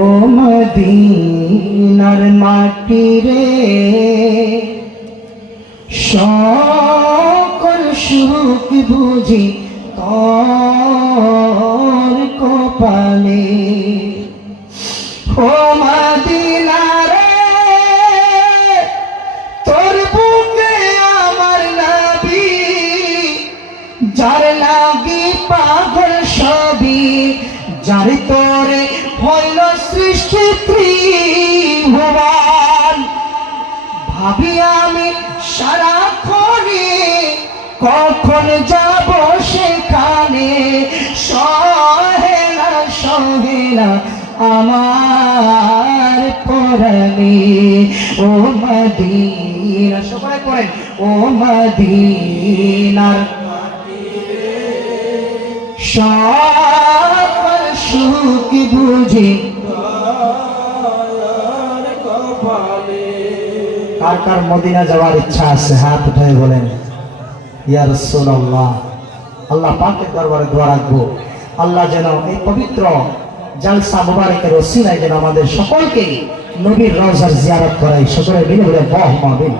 ও মদিনার মাটি রে সকল সুখ বুঝি তোর কপালে। ও মদিনা রে তোর বুকে আমার নবী, যার লাগি পাগল সবই, যার তোরে হইল সৃষ্টি ত্রিভুবন। ভাবি আমি সারাক্ষণে কখন যাব সেখানে, সহে না আমার পরাণে। ও মদিনা, সবাই পড়েন, ও মদিনার সকল সুখ বুঝি। কার কার মদিনা যাওয়ার ইচ্ছা আছে হাত উঠায় বলেন ইয়া রাসূলুল্লাহ। আল্লাহ পাকের দরবারে দোয়া রাখবো, আল্লাহ যেন এই পবিত্র জালসা মুবারকের ওসিলায় যেন আমাদের সকলকে নবীর রওজার জিয়ারত করায়। সকলের বিনম্র আমিন।